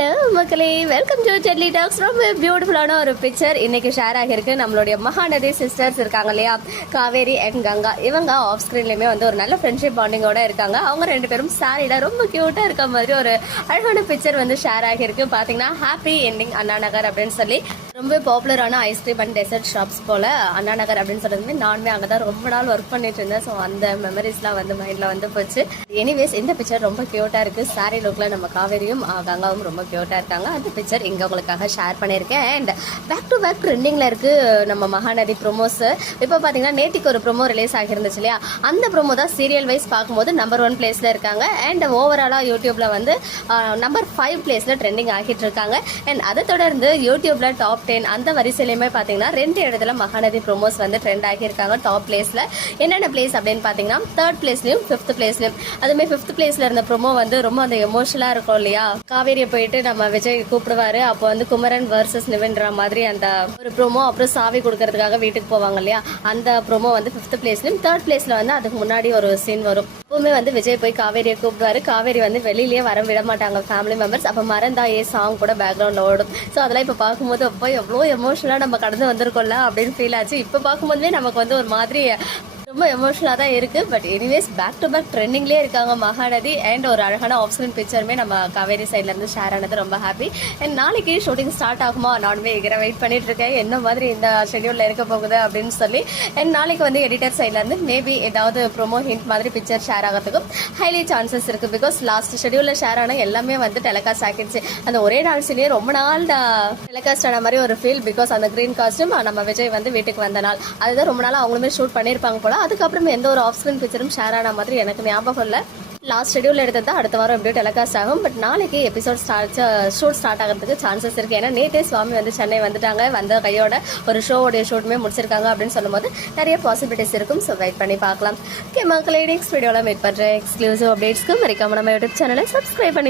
Hello மக்களே, welcome to Jaitley tax. ரொம்ப பியூட்டிஃபுல்லான ஒரு பிக்சர் இன்னைக்கு ஷேர் ஆகியிருக்கு. நம்மளுடைய மகாநதி சிஸ்டர்ஸ் இருக்காங்க இல்லையா, காவேரி அண்ட் கங்கா. இவங்க ஆஃப் ஸ்க்ரீன்லேயுமே வந்து ஒரு நல்ல ஃப்ரெண்ட்ஷிப் பாண்டிங்கோட இருக்காங்க. அவங்க ரெண்டு பேரும் சாரியில ரொம்ப க்யூட்டாக இருக்க மாதிரி ஒரு அழகான பிக்சர் வந்து ஷேர் ஆகியிருக்கு. பார்த்தீங்கன்னா ஹாப்பி எண்டிங் அண்ணா நகர் அப்படின்னு சொல்லி ரொம்ப பாப்புலரான ஐஸ்கிரீம் அண்ட் டெசர்ட் ஷாப்ஸ் போல் அண்ணா நகர் அப்படின்னு சொல்றது நானுமே அங்கே தான் ரொம்ப நாள் ஒர்க் பண்ணிட்டு இருந்தேன். ஸோ அந்த மெமரிஸ்லாம் வந்து மைண்டில் வந்து போச்சு. எனிவேஸ் இந்த பிக்சர் ரொம்ப க்யூட்டாக இருக்குது. சாரி லுக்கில் நம்ம காவேரியும் கங்காவும் ரொம்ப க்யூட்டாக இருக்காங்க. அந்த பிக்சர் இங்கே உங்களுக்காக ஷேர் பண்ணியிருக்கேன். அண்ட் பேக் டு பேக் ட்ரெண்டிங்கில் இருக்குது நம்ம மகாநதி ப்ரொமோஸ். இப்போ பார்த்தீங்கன்னா நேற்றுக்கு ஒரு ப்ரொமோ ரிலீஸ் ஆகிருந்துச்சு இல்லையா, அந்த ப்ரொமோ தான் சீரியல் வைஸ் பார்க்கும்போது நம்பர் 1 பிளேஸில் இருக்காங்க. அண்ட் ஓவராலாக யூடியூப்பில் வந்து நம்பர் 5 பிளேஸில் ட்ரெண்டிங் ஆகிட்டு இருக்காங்க. அண்ட் அதை தொடர்ந்து யூடியூப்பில் டாப் 10 அந்த வரிசையிலுமே பார்த்தீங்கன்னா 2 இடத்துல மகாநதி ப்ரோமோஸ் வந்து ட்ரெண்ட் ஆகியிருக்காங்க. டாப் பிளேஸில் என்னென்ன பிளேஸ் அப்படின்னு பார்த்தீங்கன்னா 3rd பிளேஸ்லையும் 5th பிளேஸ்லையும். அதுமாதிரி 5th பிளேஸில் இருந்த ப்ரோமோ வந்து ரொம்ப அந்த எமோஷனலாக இருக்கும் இல்லையா, காவேரியை போயிட்டு நம்ம விஜய் கூப்பிடுவாரு, அப்போ வந்து குமரன் வர்சஸ் நிவன்ற மாதிரி அந்த ஒரு ப்ரோமோ, அப்புறம் சாவி கொடுக்கறதுக்காக வீட்டுக்கு போவாங்க இல்லையா, அந்த ப்ரோமோ வந்து 5th பிளேஸ்லையும். 3rd பிளேஸில் வந்து அதுக்கு முன்னாடி ஒரு சீன் வரும். எப்பவுமே வந்து விஜய் போய் காவேரியை கூப்பிடுவாரு, காவேரி வந்து வெளியிலேயே வர விட மாட்டாங்க ஃபேமிலி மெம்பர்ஸ். அப்போ மறந்தாயே சாங் கூட பேக்ரவுண்டில் ஓடும். ஸோ அதெல்லாம் இப்போ பார்க்கும்போது அப்போ எவ்வளோ எமோஷனலாக நம்ம கடந்து வந்திருக்கோம்ல அப்படின்னு ஃபீல் ஆச்சு. இப்போ பார்க்கும்போதுவே நமக்கு வந்து ஒரு மாதிரி ரொம்ப எமோஷனலாக தான் இருக்குது. But anyways back to back ட்ரெண்டிங்லேயே இருக்காங்க மகாநதி. அண்ட் ஒரு அழகான ஆஃப் ஸ்க்ரீன் பிக்சருமே நம்ம காவேரி சைட்லேருந்து ஷேர் ஆனது ரொம்ப ஹாப்பி. அண்ட் நாளைக்கு ஷூட்டிங் ஸ்டார்ட் ஆகுமா, நானுமே எகிற வெயிட் பண்ணிட்டு இருக்கேன் என்ன மாதிரி இந்த ஷெடியூலில் இருக்க போகுது அப்படின்னு சொல்லி. அண்ட் நாளைக்கு வந்து எடிட்டர் சைட்லேருந்து மேபி ஏதாவது ப்ரோமோ ஹிண்ட் மாதிரி பிக்சர் ஷேர் ஆகிறதுக்கும் ஹைலி சான்சஸ் இருக்குது. பிகாஸ் லாஸ்ட் ஷெடியூலில் ஷேர் ஆன எல்லாமே வந்து டெலிகாஸ்ட் ஆகிடுச்சு. அந்த ஒரே நாள் சீனியே ரொம்ப நாள் டெலிகாஸ்ட் ஆன மாதிரி ஒரு ஃபீல். பிகாஸ் அந்த க்ரீன் காஸ்ட்யூம் நம்ம விஜய் வந்து வீட்டுக்கு வந்த நாள், அதுதான் ரொம்ப நாள் அவங்களுமே ஷூட் பண்ணியிருப்பாங்க போல. அதுக்கப்புறம் எந்த ஒரு ஆஃப் ஸ்க்ரீன் பிக்சரும் ஷேர் ஆன மாதிரி எனக்கு ஞாபகம் இல்லை. லாஸ்ட் ஷெடியூல் எடுத்தது தான் அடுத்த வாரம் எப்படியோ டெலிகாஸ்ட் ஆகும். பட் நாளைக்கு எபிசோட் ஷூட் ஸ்டார்ட் ஆகிறதுக்கு சான்சஸ் இருக்குது. ஏன்னா நேற்றே சுவாமி வந்து சென்னை வந்துட்டாங்க, வந்த கையோட ஒரு ஷோவோடைய ஷூட்டுமே முடிச்சிருக்காங்க அப்படின்னு சொல்லும்போது நிறைய பாசிபிலிட்டிஸ் இருக்கும். ஸோ வெயிட் பண்ணி பார்க்கலாம். ஓகே மக்களே, நெக்ஸ்ட் வீடியோவில் மீட் பண்ணுறேன். எக்ஸ்க்ளூசிவ் அப்டேட்ஸ்க்கு மறக்காம நம்ம யூடியூப் சேனலை சப்ஸ்கிரைப் பண்ணி